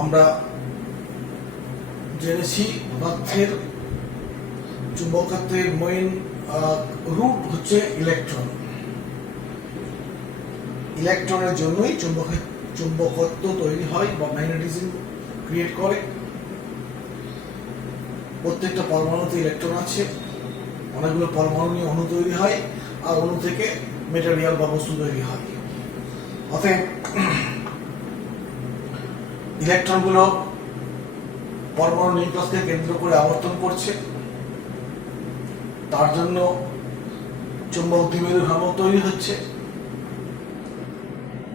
আমরা জেনেছি পদার্থের চুম্বকত্বের মেইন রুট হচ্ছে ইলেকট্রন। ইলেকট্রনের জন্যই চুম্বকত্ব তৈরি হয় বা ম্যাগনেটিজম ক্রিয়েট করে। প্রত্যেকটা পরমাণুতে ইলেকট্রন আছে, অনেকগুলো পরমাণু নিয়ে অণু তৈরি হয়, আর অণু থেকে মেটেরিয়াল বা বস্তু তৈরি হয়। অতএব ইলেকট্রনগুলো পরমাণু নিউক্লিয়াসকে কেন্দ্র করে আবর্তন করছে, তার জন্য চুম্বক দ্বিমেরু ভ্রামক তৈরি হচ্ছে।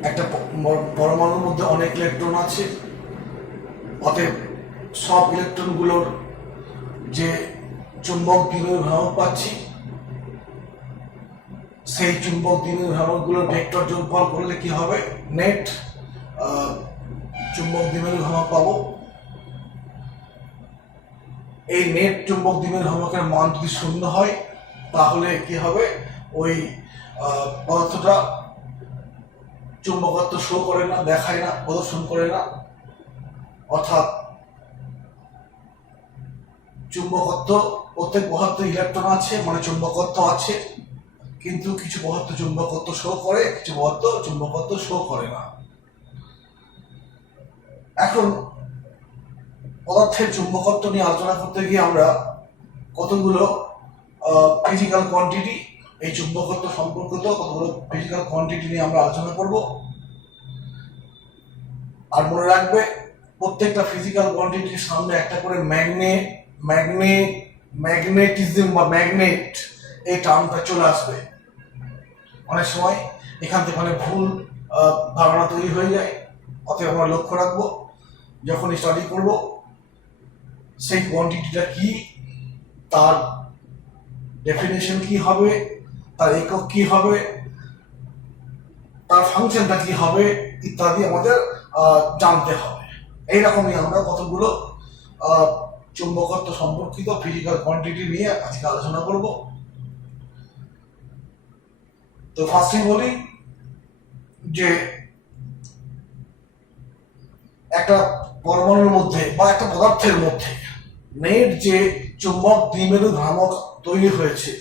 একটা পরমাণুর মধ্যে অনেক ইলেকট্রন আছে, অতএব সব ইলেকট্রনগুলোর যে চুম্বক দ্বিমেরু ভ্রামক পাচ্ছি, সেই চুম্বক দ্বিমেরু ভ্রামকগুলোর ভেক্টর যোগফল করলে কি হবে, নেট চুম্বক দ্বিমেরু ভ্রামক পাবো। এই নেট চুম্বক দ্বিমেরু ভ্রামকের মান যদি শূন্য হয়, তাহলে কি হবে, ওই পদার্থটা চুম্বকত্ব শো করে না, দেখায় না, প্রদর্শন করে না। অর্থাৎ চুম্বকত্ব, প্রত্যেক পদার্থে ইলেকট্রন আছে মানে চুম্বকত্ব আছে, কিন্তু কিছু পদার্থ চুম্বকত্ব শো করে, কিছু পদার্থ চুম্বকত্ব শো করে না। এখন পদার্থের চুম্বকত্ব নিয়ে আলোচনা করতে গিয়ে আমরা কতগুলো ফিজিক্যাল কোয়ান্টিটি, এই চুম্বকত্ব সম্পর্কিত কতগুলো ফিজিক্যাল কোয়ান্টিটি নিয়ে আমরা আলোচনা করব। আর মনে রাখবে, প্রত্যেকটা ফিজিক্যাল কোয়ান্টিটির সামনে একটা করে ম্যাগনেটিজম বা ম্যাগনেট এই টার্মটা চলে আসবে। অনেক সময় এখান থেকে অনেক ভুল ধারণা তৈরি হয়ে যায়। অতএব আমরা লক্ষ্য রাখবো, যখন স্টাডি করব সেই কোয়ান্টিটিটা কি, তার ডেফিনেশন কি হবে, তার একক কি হবে, তার ফাংশনটা কি হবে ইত্যাদি আমাদের জানতে হবে। এইরকমই আমরা কতগুলো চুম্বকত্ব সম্পর্কিত ফিজিক্যাল কোয়ান্টিটি নিয়ে আজকে আলোচনা করব। তো ফার্স্টে বলি যে একটা পরমাণুর মধ্যে বা একটা পদার্থের মধ্যে নেট যে চুম্বক দ্বিমেরু ভ্রামক তৈরি হয়েছে,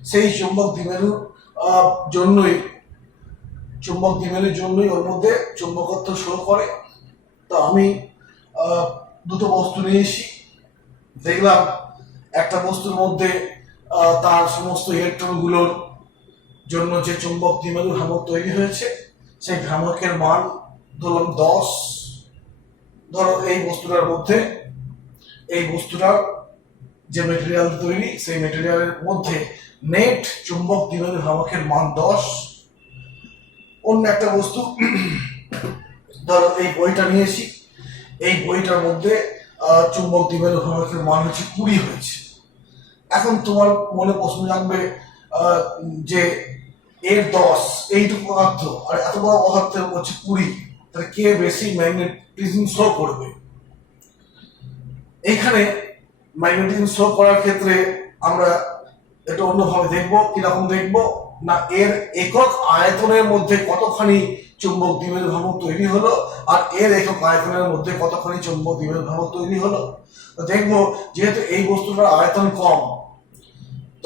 সেই চুম্বক দ্বিমেরুর জন্যই ওর মধ্যে চুম্বকত্ব শো করে। তো আমি দুটো বস্তু নিয়েছি, দেখলাম একটা বস্তুর মধ্যে তার সমস্ত ইলেকট্রনগুলোর জন্য যে চুম্বক দ্বিমেরু ভ্রামক তৈরি হয়েছে, সেই ভ্রামকের মান ধরলাম 10। ধরো এই বস্তুটার যে মেটেরিয়াল তৈরি, সেই মেটেরিয়ালের মধ্যে নেট চুম্বক দ্বিমেরু ভ্রামকের মান 10। অন্য একটা বস্তু, ধরো এই বইটা নিয়েছি, এই বইটার মধ্যে চুম্বক দ্বিমেরু ভ্রামকের মান হচ্ছে 20 হয়েছে। এখন তোমার মনে প্রশ্ন জাগবে যে এর 10 এইটুকু পদার্থ আর এত বড় পদার্থের হচ্ছে 20, তাহলে কে বেশি ম্যাগনেটিজম শো করবে? এইখানে ম্যাগনেটিজম শো করার ক্ষেত্রে আমরা একটু অন্যভাবে দেখবো। কিরকম দেখবো না, এর একক আয়তনের মধ্যে কতখানি চুম্বক দ্বিমেরু ভ্রামক তৈরি হলো, আর এর একক আয়তনের মধ্যে কতখানি চুম্বক দ্বিমেরু ভ্রামক তৈরি হলো। তো দেখবো, যেহেতু এই বস্তুটার আয়তন কম,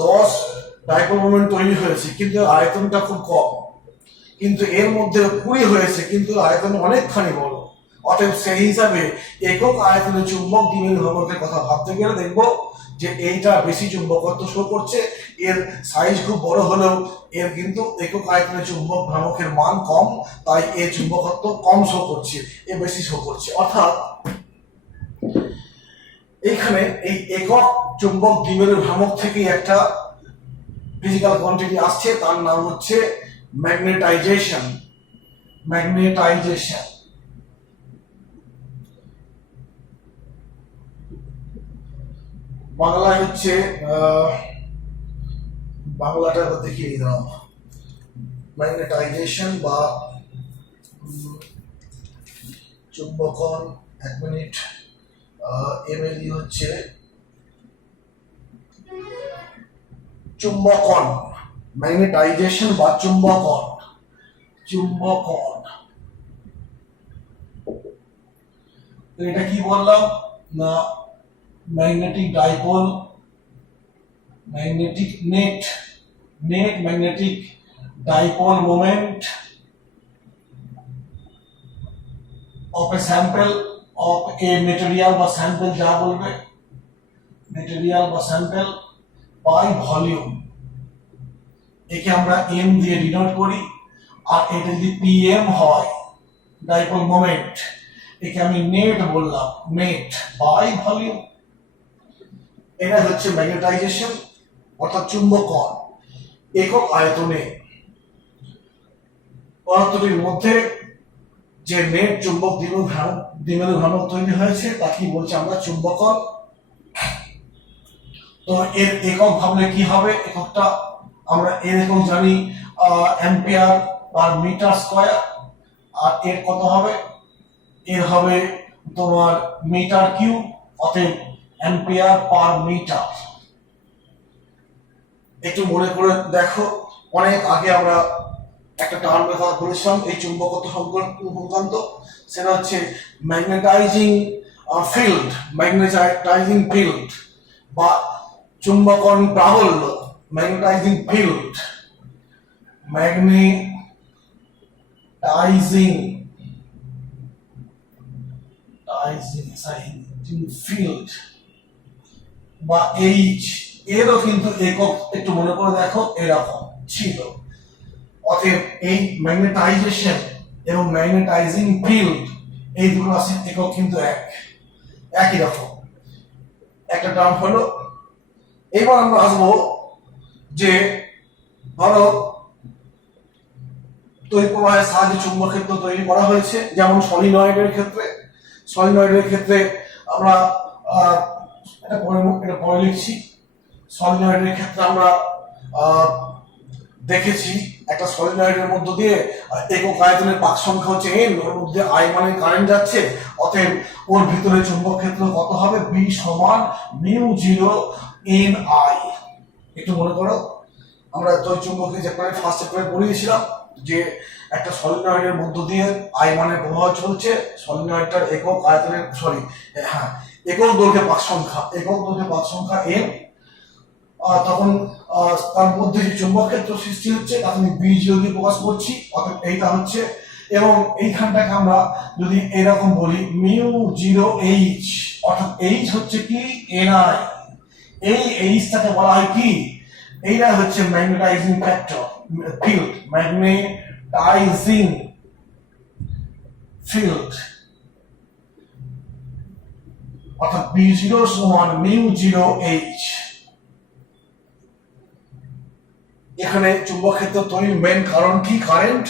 10 ডাইপোল মোমেন্ট তৈরি হয়েছে কিন্তু আয়তনটা খুব কম, কিন্তু এর মধ্যে 20 হয়েছে কিন্তু আয়তন অনেকখানি বড়। অতএব সেই হিসাবে একক আয়তনে চুম্বক দ্বিমেরু ভ্রামকের কথা ভাবতে গেলে দেখবো যে এইটা বেশি চুম্বকত্ব শো করছে। এর সাইজ খুব বড় হলেও এর কিন্তু একক আয়তনে চুম্বক ভ্রামকের মান কম, তাই এর চুম্বকত্ব কম শো করছে, এ বেশি শো করছে। অর্থাৎ এইখানে এই একক চুম্বক দ্বিমেরু ভ্রামক থেকে একটা ফিজিক্যাল কোয়ান্টিটি আসছে, তার নাম হচ্ছে ম্যাগনেটাইজেশন। বাংলায় হচ্ছে বাংলাটা দেখিয়ে দিলাম, ম্যাগনেটাইজেশন বা চুম্বকন। 1 মিনিট, এমএলই হচ্ছে চুম্বকন, ম্যাগনেটাইজেশন বা চুম্বকন। তো এটা কি বললাম না, magnetic dipole, magnetic net magnetic dipole moment of a sample of a material বা স্যাম্পল, যা বলবে মেটেরিয়াল বা স্যাম্পল, বাই ভলিউম। একে আমরা এম দিয়ে ডিনোট করি। আর এটা যদি পিএম হয় ডাইপোল মোমেন্ট, একে আমি নেট বললাম, নেট বাই ভলিউম। এটা হচ্ছে ম্যাগনেটাইজেশন অর্থাৎ চুম্বকন একক আয়তনে। পদার্থটির মধ্যে যে নেট চুম্বক দ্বিমেরু ভ্রামক তৈরি হয়েছে তাকে বলছে আমরা চুম্বকন। তো এর একক ভাবলে কি হবে, এককটা আমরা এর একক জানি অ্যাম্পিয়ার পার মিটার স্কয়ার। আর এর কত হবে, এর হবে তোমার মিটার কিউব, অতএব অ্যাম্পিয়ার পার মিটার। একটু মনে করে দেখো, অনেক আগে আমরা একটা টার্ম ব্যবহার করেছিলাম এই চুম্বকত্ব সংক্রান্ত, সেটা হচ্ছে ম্যাগনেটাইজিং ফিল্ড, ম্যাগনেটাইজিং ফিল্ড বা চুম্বকন প্রাবল্য, ম্যাগনেটাইজিং ফিল্ড, ম্যাগনেটাইজিং ফিল্ড বা এইচ। এরও কিন্তু একক একটু মনে করে দেখো এরকম ছিল। অতএব এই ম্যাগনেটাইজেশন এবং ম্যাগনেটাইজিং ফিল্ড এই দুটো রাশির একক কিন্তু একই রকম। একটা টার্ম হলো। এবার আমরা আসবো যে ধরো তড়িৎ প্রবাহের সাহায্যে চুম্বক ক্ষেত্র তৈরি করা হয়েছে, যেমন সলিনয়েডের ক্ষেত্রে। সলিনয়েডের ক্ষেত্রে আমরা এটা পরে লিখছি। সলিনয়েডের ক্ষেত্রে আমরা দেখেছি একটা সলিনয়েডের মধ্য দিয়ে একক আয়তনের পাক সংখ্যা হচ্ছে n, ওর মধ্যে I মানে কারেন্ট যাচ্ছে, অতএব ওর ভিতরে চুম্বক ক্ষেত্র কত হবে, B সমান μ0 NI। একটু মনে করো, আমরা তড়িৎ চুম্বকীয় চ্যাপ্টারে ফার্স্ট চ্যাপ্টারে পড়িয়েছিলাম যে একটা সলিনয়েডের মধ্য দিয়ে I মানে প্রবাহ চলছে, সলিনয়েডটার একক আয়তনের একক দৈর্ঘ্যের পাক সংখ্যা n। তখন তার মধ্যে যে চুম্বক ক্ষেত্র সৃষ্টি হচ্ছে তাকে আমি B0 দিয়ে প্রকাশ করছি, অর্থাৎ এইটা হচ্ছে। এবং এইখানটাকে আমরা যদি এরকম বলি μ0H, অর্থাৎ H হচ্ছে কি NI। এই Hটাকে বলা হয় কি, এইটা হচ্ছে magnetising factor field, magnetising field, অর্থাৎ B0 সমান μ0H। এখানে চুম্বক ক্ষেত্র তৈরির মেন কারণ কি, কারেন্ট।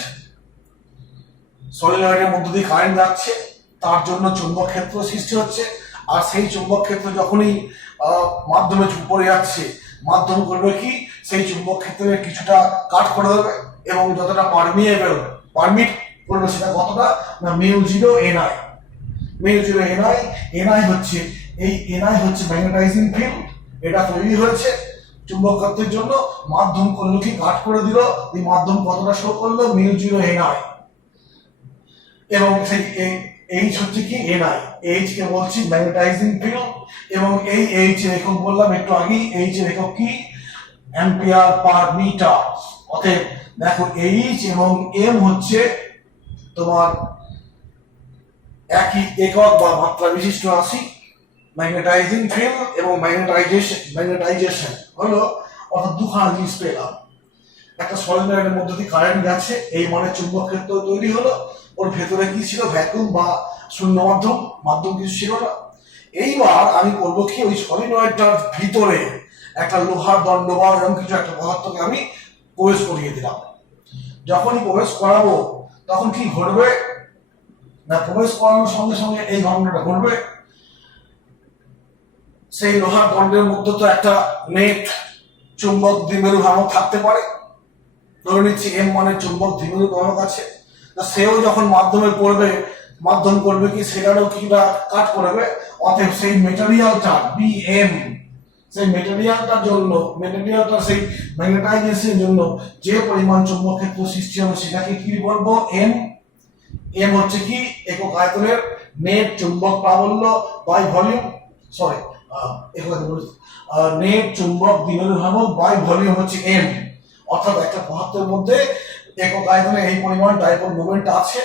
সলিনয়েডের মধ্য দিয়ে কারেন্ট যাচ্ছে, তার জন্য চুম্বক ক্ষেত্র সৃষ্টি হচ্ছে। আর সেই চুম্বক ক্ষেত্র যখনই মাধ্যমে উপরে যাচ্ছে, মাধ্যম করবে কি, সেই চুম্বক ক্ষেত্রের কিছুটা কাট করে দেবে এবং যতটা পারমিট করবে সেটা কতটা না μ0 NI। μ0 NI হচ্ছে এই NI হচ্ছে ম্যাগনেটাইজিং ফিল্ড, এটা তৈরি হয়েছে চুম্বক ক্ষেত্রের জন্য। মাধ্যম করলো কি, কাট করে দিল, এই মাধ্যম কতটা শো করলো μ0 NI। এবং সেই H হচ্ছে কি NI, H কে বলছি ম্যাগনেটাইজিং ফিল্ড। এবং এই H এর একক বললাম একটু আগেই, H এর একক কি অ্যাম্পিয়ার পার মিটার। অতএব দেখো H এবং M হচ্ছে তোমার একই একক বা মাত্রা বিশিষ্ট রাশি। ম্যাগনেটাইজিং ফিল্ড এবং ম্যাগনেটাইজেশন হলো, অর্থাৎ দুখানা জিনিস পেলাম। একটা সলিনয়েডের মধ্যে দিয়ে কারেন্ট গেছে, এই মানে চুম্বক ক্ষেত্র তৈরি হলো। ওর ভেতরে কি ছিল, ভ্যাকুয়াম বা শূন্য মাধ্যম কিছু ছিল না। এইবার আমি করবো কি, ওই সলিনয়েডটার ভিতরে একটা লোহার দণ্ড বা এরকম কিছু একটা পদার্থকে আমি প্রবেশ করিয়ে দিলাম। যখনই প্রবেশ করাবো তখন কি ঘটবে না, প্রবেশ করানোর সঙ্গে সঙ্গে এই ঘটনাটা ঘটবে। সেই লোহার দণ্ডের মধ্যে তো একটা নেট চুম্বক দ্বিমেরু ভ্রামক থাকতে পারে। ধরে নিচ্ছি M মানে চুম্বক দ্বিমেরু ভ্রামক আছে, সেও যখন মাধ্যমে পড়বে, মাধ্যম করবে কি, সেটারও কিছুটা কাট করবে। অতএব সেই মেটেরিয়ালটা BM, সেই মেটেরিয়ালটার সেই ম্যাগনেটাইজেশনের জন্য যে পরিমাণ চুম্বক ক্ষেত্র সৃষ্টি হবে সেটাকে কি বলবো, M হচ্ছে কি একক আয়তনের নেট চুম্বক প্রাবল্য বাই ভলিউম, সরি এখানে বলি নেট চুম্বক দ্বিমেরুর ভ্রামক বাই ভলিউম হচ্ছে m, অর্থাৎ একটা পদার্থের মধ্যে একক আয়তনে এই পরিমাণ ডাইপোল মোমেন্ট আছে।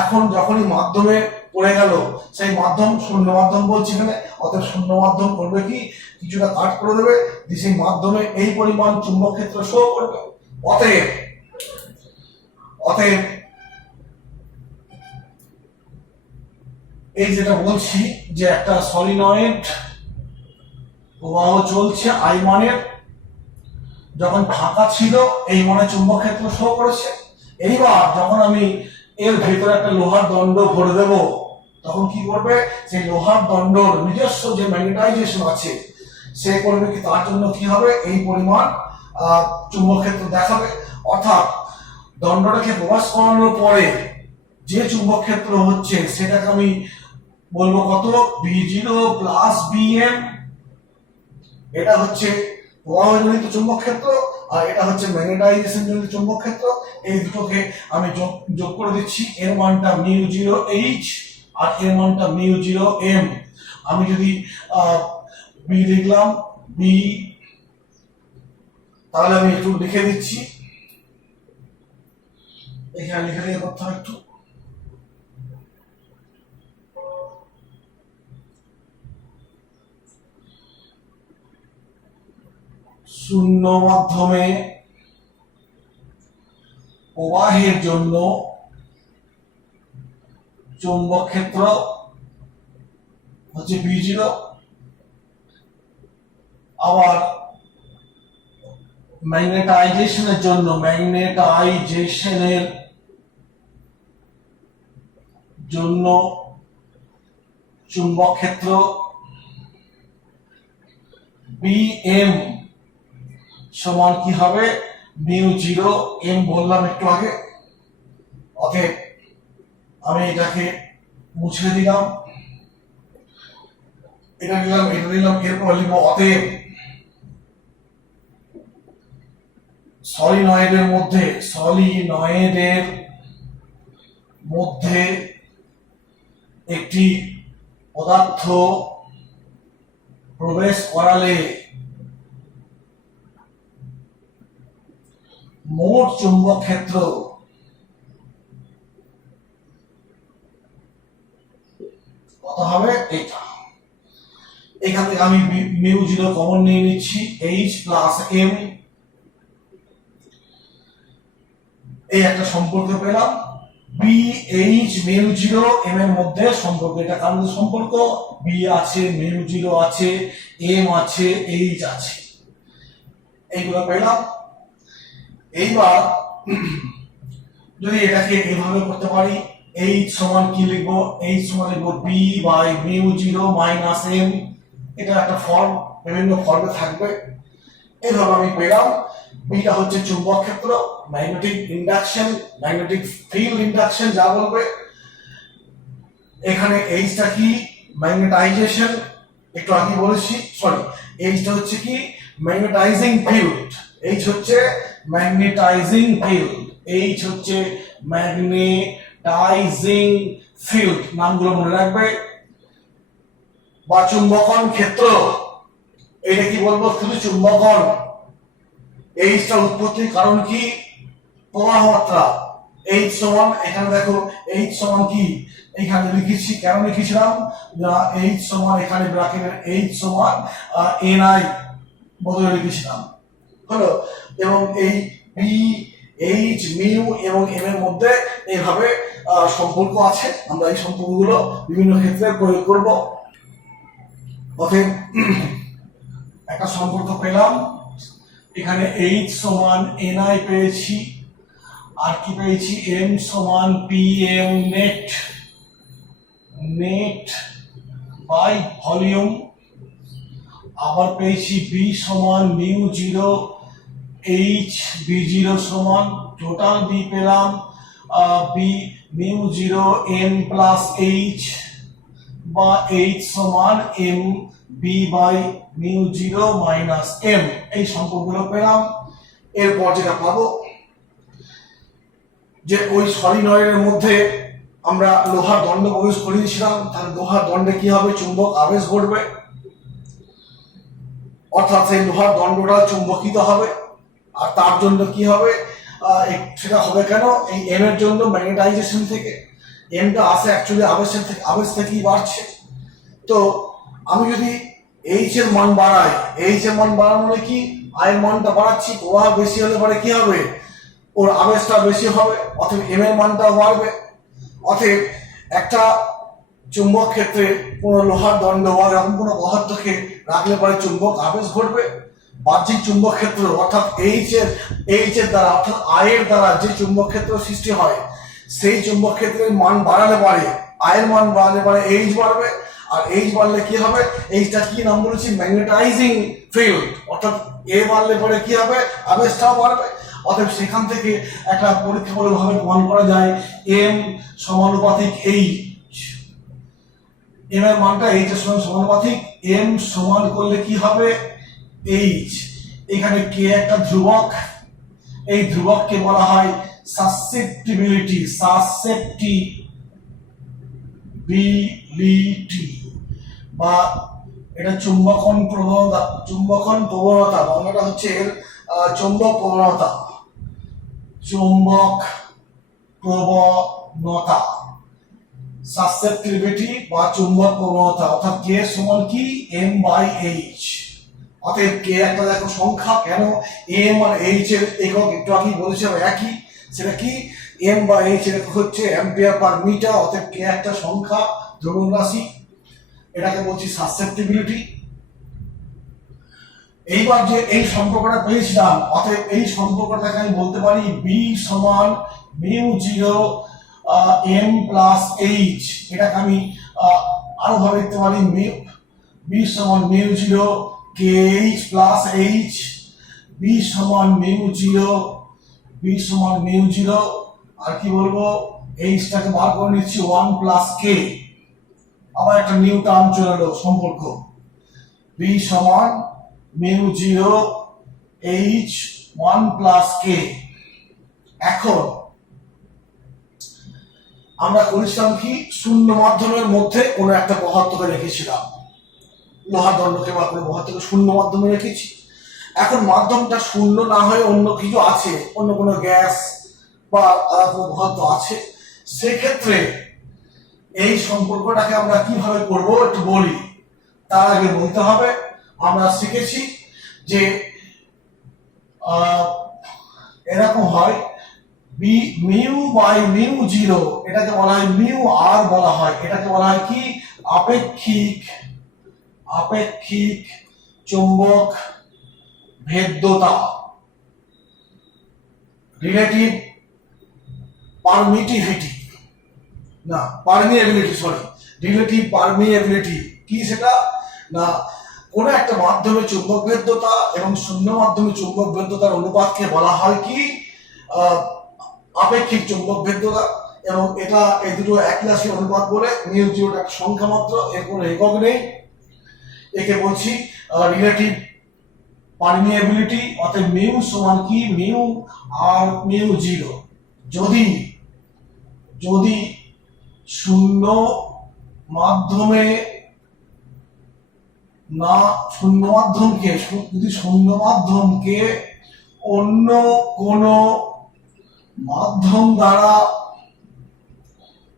এখন যখনই মাধ্যমে পড়ে গেল, সেই মাধ্যম শূন্য মাধ্যম বলছি এখানে, অর্থাৎ শূন্য মাধ্যম করবে কি কিছুটা কাট করে দেবে, সেই মাধ্যমে এই পরিমাণ চুম্বক ক্ষেত্র শো করবে। অতএব অতএব এই যেটা বলছি যে একটা সলিনয়েড প্রবাহ চলছে আই মানের, যখন ফাঁকা ছিল এই মানে চুম্বক ক্ষেত্র শো করেছে। এইবার যখন আমি এর ভেতরে একটা লোহার দণ্ড ভরে দেব, তখন কি করবে, সেই লোহার দণ্ডর নিজস্ব যে ম্যাগনেটাইজেশন আছে সে করবে কি, তার জন্য কি হবে, এই পরিমাণ চুম্বক ক্ষেত্র দেখাবে। অর্থাৎ দণ্ডটাকে প্রবাস করানোর পরে যে চুম্বক ক্ষেত্র হচ্ছে সেটাকে আমি বলবো কত, B0 প্লাস BM। এটা হচ্ছে প্রবাহজনিত চুম্বক ক্ষেত্র আর এটা হচ্ছে ম্যাগনেটাইজেশন জনিত চুম্বক ক্ষেত্র। এই দুটোকে আমি যোগ করে দিচ্ছি, এর মানটা μ0H আর এর মানটা μ0M। আমি যদি B লিখলাম B, তাহলে আমি একটু লিখে দিচ্ছি, এখানে লিখে দিয়ে করতে হবে একটু। শূন্য মাধ্যমে প্রবাহের জন্য চৌম্বক ক্ষেত্র হচ্ছে B0, আবার ম্যাগনেটাইজেশনের জন্য চুম্বক ক্ষেত্র BM সমান কি হবে, μ0M বললাম একটু আগে। অতএব আমি এটাকে মুছে দিলাম, এটা নিলাম, এরপর লিখব অতএব সলিনয়েডের মধ্যে একটি পদার্থ প্রবেশ করালে মোট চুম্বক ক্ষেত্র কত হবে, এটা। এখান থেকে আমি μ0 কমন নিয়ে নিচ্ছি, H প্লাস M, এই একটা সম্পর্ক পেলাম। BH μ0 M এর মধ্যে সম্পর্ক, এটা কার মধ্যে সম্পর্ক, B আছে, μ0 আছে, M আছে, H আছে, এইগুলো পেলাম। এইবার যদি এটাকে এইভাবে করতে পারি, H সমান কি লিখবো, H সমান লিখবো B বাই μ0 মাইনাস M, এটা একটা ফর্ম, বিভিন্ন ফর্মে থাকবে। এইভাবে আমি পেলাম বিটা হচ্ছে চুম্বক ক্ষেত্র, magnetic induction, magnetic field induction যা বলবে। এখানে এইচটা কি, ম্যাগনেটাইজেশন, একটু আগে বলেছি, সরি এইচটা হচ্ছে কি ম্যাগনেটাইজিং ফিল্ড, এইচ হচ্ছে ম্যাগনেটাইজিং ফিল্ড, এইচ হচ্ছে ম্যাগনেটাইজিং ফিল্ড, নামগুলো মনে রাখবে। বা চুম্বকন ক্ষেত্র, এটা কি বলবো, শুধু চুম্বকন। এইচটা উৎপত্তির কারণ কি, প্রবাহ মাত্রা। এইচ সমান, এখানে দেখো এইচ সমান কি, এখানে লিখেছি, কেন লিখেছিলাম না, এইচ সমান এখানে ব্র্যাকেটের এইচ সমান NI বদলে লিখেছিলাম, হলো। এবং এই বি, এইচ, মিউ এবং এম এর মধ্যে এইভাবে সম্পর্ক আছে, আমরা এই সম্পর্কগুলো বিভিন্ন ক্ষেত্রে প্রয়োগ করব। অতএব একটা সম্পর্ক পেলাম, এখানে H সমান NI পেয়েছি, আর কি পেয়েছি, M সমান PM নেট বাই ভলিউম, আবার পেয়েছি B সমান μ0 H, B0 সমান টোটাল B পেলাম B μ0 M প্লাস H বা H সমান M B by μ0 minus M, এই সম্পর্কগুলো পেলাম। এরপর যেটা পাবো যে ওই সলিনয়েডের মধ্যে আমরা লোহার দণ্ড প্রবেশ করিয়েছিলাম, তাহলে লোহার দণ্ডে কি হবে, চুম্বক আবেশ ঘটবে, অর্থাৎ সেই লোহার দণ্ডটা চুম্বকিত হবে। আর তার জন্য কি হবে, সেটা হবে কেন, এই এম এর জন্য ম্যাগনেটাইজেশন থেকে। এমটা আসে অ্যাকচুয়ালি আবেশের থেকে, আবেশ থেকেই বাড়ছে। তো আমি যদি এইচ এর মান বাড়াই, এইচ এর মান বাড়ানো মানে কি, আয়ের মানটা বাড়াচ্ছি, প্রবাহ বেশি হলে পরে কি হবে, ওর আবেশটা বেশি হবে, অতএব এম এর মানটাও বাড়বে। অতএব একটা চুম্বক ক্ষেত্রে কোনো লোহার দণ্ড বা এরকম কোনো পদার্থকে রাখলে পরে চুম্বক আবেশ ঘটবে। বাহ্যিক চুম্বক ক্ষেত্র অর্থাৎ এইচ এর দ্বারা, অর্থাৎ আয়ের দ্বারা যে চুম্বক ক্ষেত্র সৃষ্টি হয়, সেই চুম্বক ক্ষেত্রের মান বাড়ালে পারে, আয়ের মান বাড়ালে পারে এইচ বাড়বে। আর এইচ বাড়লে কি হবে, এইচটা কি নাম বলেছি, ম্যাগনেটাইজিং ফিল্ড, অর্থাৎ এ বাড়লে পরে কি হবে, আবেশটাও বাড়বে। অতএব সেখান থেকে একটা পরীক্ষামূলক ভাবে প্রমাণ করা যায় এম সমানুপাতিক এইচ, এম এর মানটা এইচ এর সঙ্গে সমানুপাতিক, এম সমান করলে কি হবে এইচ। এখানে কে একটা ধ্রুবক, এই ধ্রুবককে বলা হয় সাসেপ্টিবিলিটি বা এটা চুম্বকন প্রবণতা, বাংলাটা হচ্ছে এর চুম্বক প্রবণতা, সাসেপ্টিবিলিটি বা চুম্বক প্রবণতা, অর্থাৎ কে সমান কি এম বাই এইচ। অতএব কে একটা দেখো সংখ্যা, কেন এম আর এইচ এর একক একটু আগেই বলেছিলাম একই, সেটা কি এম বা এইচ এর একক হচ্ছে অ্যাম্পিয়ার পার মিটার। অতএব কে একটা সংখ্যা, ধ্রুবক রাশি, এটাকে বলছি সাসেপ্টিবিলিটি। এইবার যে এই সম্পর্কটা পেয়েছিলাম, অতএব এই সম্পর্কটাকে আমি বলতে পারি বি সমান mu zero M plus H. এটাকে আমি আরো ভাবে লিখতে পারি বি সমান mu zero K H plus H, B সমান মিউ জিরো, আর কি বলবো, এইচটাকে বার করে নিচ্ছি 1 প্লাস কে। আবার একটা নিউ টার্ম চলে এলো সম্পর্ক, বি সমান মিউ জিরো এইচ 1 প্লাস কে। এখন আমরা করেছিলাম কি, শূন্য মাধ্যমের মধ্যে কোনো একটা পদার্থকে রেখেছিলাম, লোহার দণ্ডকে বা কোনো পদার্থকে শূন্য মাধ্যমে রেখেছি। এখন মাধ্যমটা শূন্য না হয়ে অন্য কিছু আছে, অন্য কোনো গ্যাস বা কোনো পদার্থ আছে, সেক্ষেত্রে এই সম্পর্কটাকে আমরা কিভাবে করব একটু বলি। তার আগে বলতে হবে আমরা শিখেছি যে এরকম হয় B mu by mu zero, এটাকে বলা হয় মিউ আর বলা হয়, এটাকে বলা হয় কি আপেক্ষিক চুম্বক ভেদ্যতা, রিলেটিভ পারমিটিভিটি, না পারমিএবিলিটি, রিলেটিভ পারমিএবিলিটি কি সেটা, না কোন একটা মাধ্যমে চুম্বক ভেদ্যতা এবং শূন্য মাধ্যমে চুম্বক ভেদ্যতার অনুপাতকে বলা হয় কি আপেক্ষিক চুম্বক ভেদ্যতা। এবং এটা এই দুটো একই রাশির অনুপাত বলে, মিউ জিরোটা একটা সংখ্যা মাত্র, এর কোনো একক নেই, একে বলছি রিলেটিভ পারমিএবিলিটি। অতএব মিউ সমান কি মিউ আর মিউ জিরো। যদি শূন্য মাধ্যমে না শূন্য মাধ্যমকে অন্য কোন মাধ্যম দ্বারা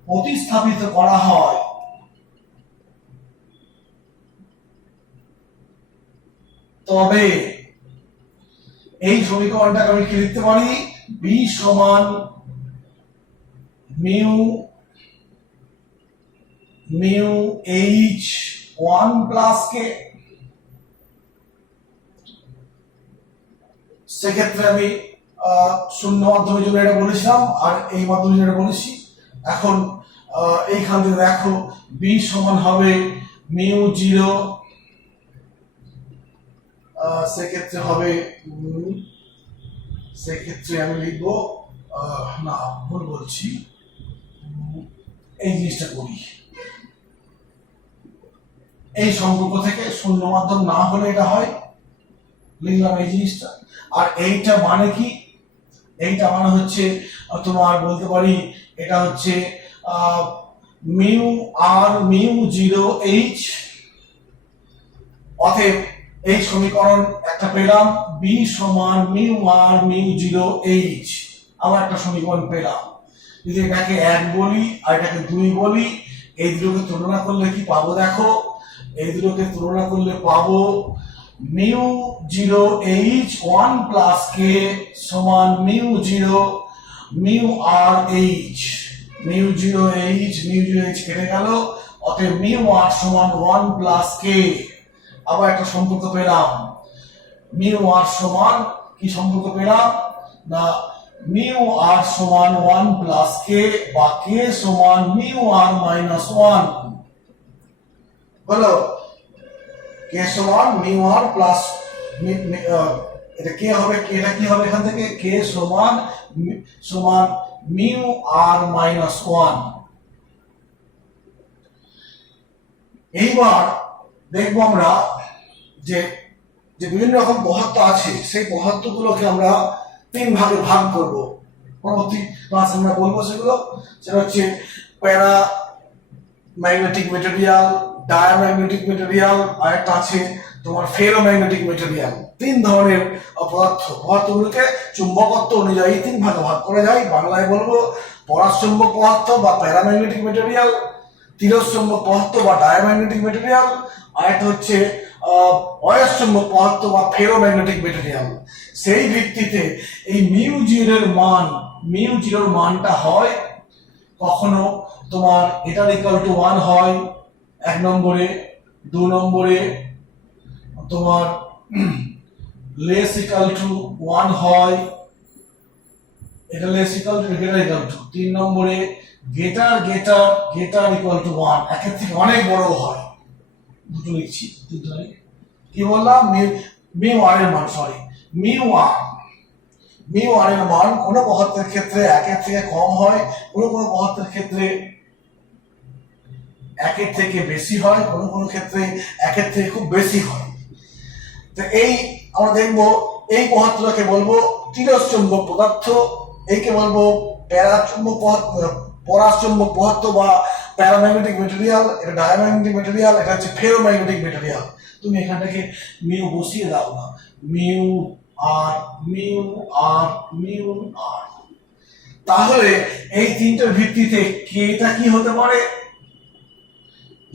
প্রতিস্থাপিত করা হয়, তবে এই সমীকরণটাকে আমি কি লিখতে পারি, বি সমান মিউ এইচ 1 প্লাস কে। সেক্ষেত্রে আমি শূন্য মাধ্যমের জন্য এটা বলেছিলাম আর এই মাধ্যমের জন্য এটা বলেছি। এখন এইখান থেকে দেখো বি সমান হবে মিউ জিরো, সেক্ষেত্রে হবে, সেক্ষেত্রে আমি লিখবো, না ভুল বলছি, এই জিনিসটা করি, এই সম্পর্ক থেকে শূন্য মাধ্যম না হলে এটা হয়, লিখলাম এই জিনিসটা। আর এইটা মানে কি, এইটা মানে হচ্ছে তোমার বলতে পারি এটা হচ্ছে মিউ আর মিউ 0 এইচ। অতএব এই সমীকরণ একটা পেলাম, বি সমান মিউ আর মিউ 0 এইচ। আবার একটা সমীকরণ পেলাম। যদি এটাকে 1 বলি আর এটাকে 2 বলি, এই দুটোকে তুলনা করলে কি পাবো দেখো, এই দুটোকে তুলনা করলে পাবো মিউ 0 এইচ 1 প্লাস কে সমান মিউ 0 মিউ আর এইচ। মিউ 0 এইচ কেটে গেল, অতএব মিউ আর সমান 1 প্লাস কে। আবার একটা সম্পর্ক পেলাম, মিউ আর সমান কি সম্পর্ক পেলাম না, মিউ আর সমান 1 প্লাস কে বা কে সমান মিউ আর মাইনাস 1। বলো কে সমান মিউ আর প্লাস, এটা কে হবে, এটা কি হবে এখান থেকে, কে সমান মিউ আর মাইনাস 1। এইবার দেখবো আমরা যে যে বিভিন্ন রকম পদার্থ আছে, সেই পদার্থগুলোকে আমরা 3 ভাগে ভাগ করব। পরবর্তী ক্লাস আমরা বলবো সেগুলো। সেটা হচ্ছে প্যারা ম্যাগনেটিক মেটেরিয়াল, ডায়াম্যাগনেটিক মেটেরিয়াল, আর একটা আছে তোমার ফেরোম্যাগনেটিক মেটেরিয়াল। 3 ধরনের পদার্থগুলোকে চুম্বকত্ব অনুযায়ী 3 ভাগে ভাগ করা যায়। বাংলায় বলবো পরাচুম্বক পদার্থ বা প্যারাম্যাগনেটিক মেটেরিয়াল, তিরস্চুম্বক পদার্থ বা ডায়াম্যাগনেটিক মেটেরিয়াল, আর একটা হচ্ছে অয়স্চুম্বক পদার্থ বা ফেরোম্যাগনেটিক মেটেরিয়াল। সেই ভিত্তিতে এই মিউ 0 এর মানটা হয় কখনো তোমার এটার ইকুয়াল টু 1 হয় 1 নম্বরে, 2 নম্বরে তোমার লেস ইকুয়াল টু 1 হয়, এটা less equal to greater equal two, 3 নম্বরে গ্রেটার ইকুয়াল টু 1, একের থেকে অনেক বড় হয়। দুটো লিখছি, কি বললাম, মিউ আর এর মান, মিউ আর এর মান কোনো পদার্থের ক্ষেত্রে 1 এর থেকে কম হয়, কোনো পদার্থের ক্ষেত্রে 1 এর থেকে বেশি হয়, কোনো ক্ষেত্রে 1 এর থেকে খুব বেশি হয়। তো এই আমরা দেখবো এই পদার্থটাকে বলবো তিরস্চুম্বক পদার্থ, এইকে বলবো পরাচুম্বক পদার্থ বা প্যারাম্যাগনেটিক মেটেরিয়াল, এটা ডায়াম্যাগনেটিক মেটেরিয়াল, এটা হচ্ছে ফেরোম্যাগনেটিক মেটেরিয়াল। তুমি এখান থেকে মিউ বসিয়ে দাও না, মিউ আর। তাহলে এই 3টের ভিত্তিতে কেটা কি হতে পারে,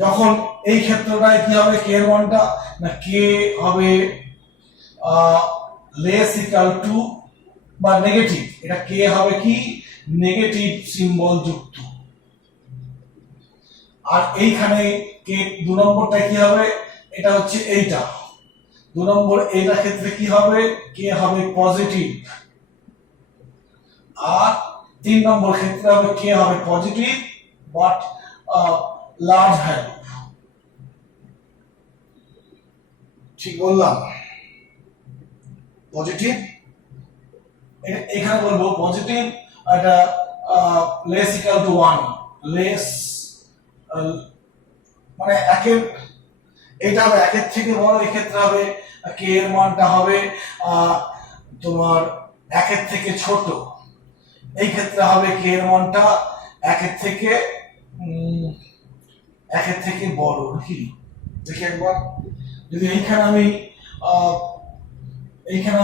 যখন এই ক্ষেত্রটায় কি হবে, কে এর মানটা না, কে হবে লেস ইকুয়াল টু বা নেগেটিভ, এটা কে হবে কি নেগেটিভ সিম্বল যুক্ত। আর এইখানে কে 2 নম্বরটা কি হবে, এটা হচ্ছে এইটা 2 নম্বর, এইটার ক্ষেত্রে কি হবে, কে হবে পজিটিভ। আর 3 নম্বর ক্ষেত্রে হবে কে হবে পজিটিভ বাট লার্জ ভ্যালু। ঠিক বললাম, পজিটিভ, এখানে বলবো পজিটিভ, এটা লেস ইকুয়াল টু 1, লেস মানে এটা হবে 1 এর থেকে বড়, এই ক্ষেত্রে হবে কে এর মানটা হবে তোমার 1 এর থেকে ছোট, এই ক্ষেত্রে হবে কে এর মানটা 1 এর থেকে বড়। কি দেখি একবার, যদি এইখানে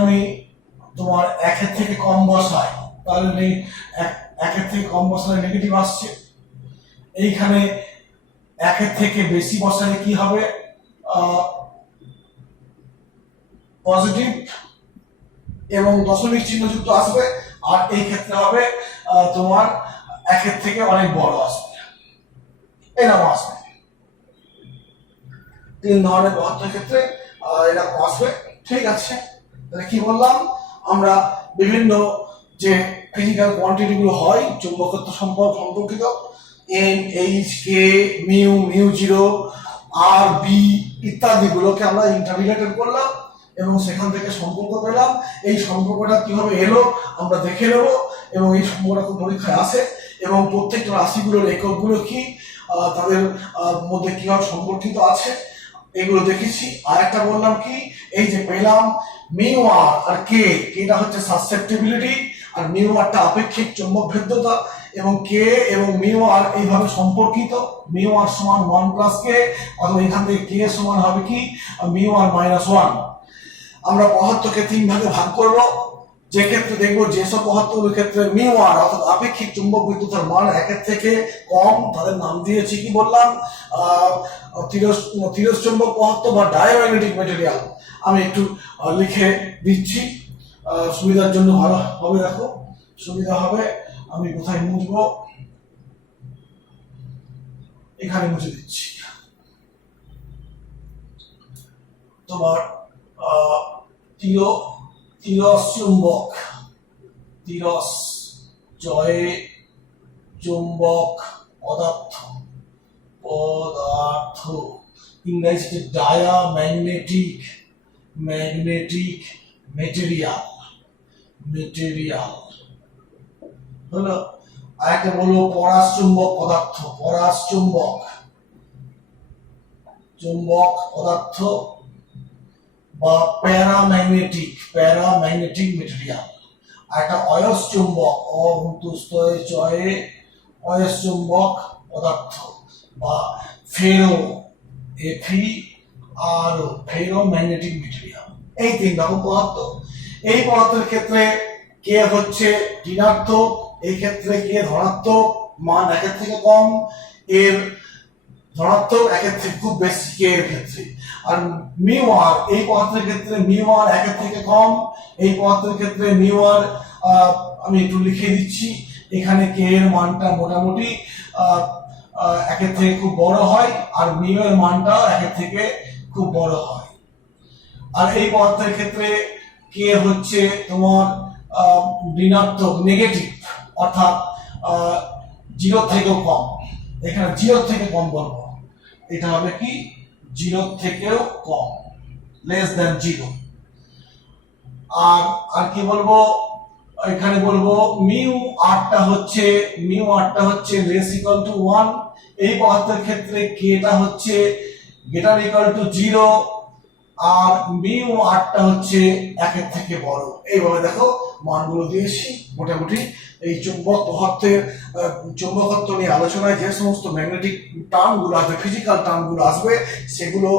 আমি তোমার 1 এর থেকে কম বসাই, তাহলে 1 এর থেকে কম বসালে নেগেটিভ আসছে, এইখানে 1 এর থেকে বেশি বসালে কি হবে পজিটিভ এবং দশমিক চিহ্ন যুক্ত আসবে, আর এই ক্ষেত্রে হবে তোমার 1 এর থেকে অনেক বড় আসবে, এরকম আসবে। 3 ধরনের পদার্থের ক্ষেত্রে এরকম আসবে। ঠিক আছে, তাহলে কি বললাম, আমরা বিভিন্ন যে ফিজিক্যাল কোয়ান্টিটি গুলো হয় চুম্বকত্ব সম্পর্কিত, এম, এইচ, কে, মিউ, মিউ 0, আর, বি ইত্যাদি গুলোকে আমরা ইন্টাররিলেটেড করলাম এবং সেখান থেকে সম্পর্ক পেলাম। এই সম্পর্কটা কিভাবে এলো আমরা দেখে নেব এবং এই সম্পর্কটা কোন পরীক্ষায় আসে এবং প্রত্যেকটা রাশিগুলোর এককগুলো কি, তাদের মধ্যে কিভাবে সম্পর্কিত আছে এগুলো দেখেছি। আর একটা বললাম কি, এই যে পেলাম মিউ আর কে, এটা হচ্ছে সাসসেপ্টিবিলিটি, আর মিউ আরটা আপেক্ষিক চৌম্বক ভেদ্যতা। এবং কে এবং মিউ আর এইভাবে সম্পর্কিত, মিউ আর সমান 1 প্লাস কে, অথবা এখান থেকে কে সমান হবে কি মিউ আর মাইনাস 1। আমরা পদার্থকে 3 ভাগে ভাগ করব, যে ক্ষেত্রে দেখবো যেসব পদার্থগুলোর ক্ষেত্রে মিউ আর অর্থাৎ আপেক্ষিক চুম্বক বিদ্যুতের মান 1 থেকে কম, তাদের নাম দিয়েছি কি বললাম তিরস্চুম্বক পদার্থ বা ডায়াম্যাগনেটিক ম্যাটেরিয়াল। আমি একটু লিখে দিচ্ছি সুবিধার জন্য, ভালো হবে, দেখো সুবিধা হবে। আমি কোথায় মুছবো, এখানে মুছে দিচ্ছি। তোমার তিরস্চুম্বক, তিরস জয়ে চুম্বক পদার্থ, পদার্থ ইংরেজিতে ডায়াম্যাগনেটিক, ম্যাগনেটিক মেটেরিয়াল, মেটেরিয়াল হলো। আর একটা বলবো পরাশ্চুম্বক পদার্থ, পরাশ্চুম্বক, চুম্বক পদার্থ বা প্যারাম্যাগনেটিক, প্যারাম্যাগনেটিক মেটেরিয়াল। আর একটা অয়স্চুম্বক, অন্তস্তয়ে অয়স্চুম্বক পদার্থ বা ফেরো, এফি আর ফেরোম্যাগনেটিক মেটেরিয়াল। এই 3 রকম পদার্থ। এই পদার্থের ক্ষেত্রে কে হচ্ছে ঋণাত্মক, এই ক্ষেত্রে কে ধনাত্মক, মান 1 থেকে কম, এর ধনাত্মক 1 থেকে খুব বেশি কে এর ক্ষেত্রে। আর মিউ আর এই পদার্থের ক্ষেত্রে মিউ আর 1 থেকে কম, এই পদার্থের ক্ষেত্রে মিউ আর আমি একটু লিখে দিচ্ছি, এখানে কে এর মানটা মোটামুটি 1 থেকে খুব বড় হয়, আর মিউ এর মানটা 1 থেকে খুব বড় হয়। আর এই পদার্থের ক্ষেত্রে কে হচ্ছে তোমার ঋণাত্মক, নেগেটিভ, অর্থাৎ 0 থেকেও কম। এখানে 0 থেকে কম বলবো, এটা হবে কি 0 থেকেও কম, লেস দ্যান 0। আর কি বলবো, এখানে বলবো মিউ আরটা হচ্ছে লেস ইকুয়াল টু 1। এই পদার্থের ক্ষেত্রে কেটা হচ্ছে গ্রেটার ইকুয়াল টু 0, আর মিউ আরটা হচ্ছে 1 থেকে বড়। এইভাবে দেখো মানগুলো দিয়েছি। মোটামুটি এই চুম্বক পদার্থের চুম্বকত্ব নিয়ে আলোচনায় যে সমস্ত ম্যাগনেটিক টার্মগুলো আসবে, ফিজিক্যাল টার্মগুলো আসবে, সেগুলো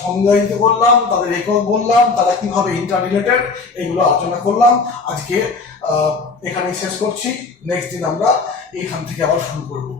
সংজ্ঞায়িত করলাম, তাদের একক বললাম, তারা কিভাবে ইন্টার রিলেটেড, এগুলো আলোচনা করলাম। আজকে এখানেই শেষ করছি। নেক্সট দিন আমরা এখান থেকে আবার শুরু করবো।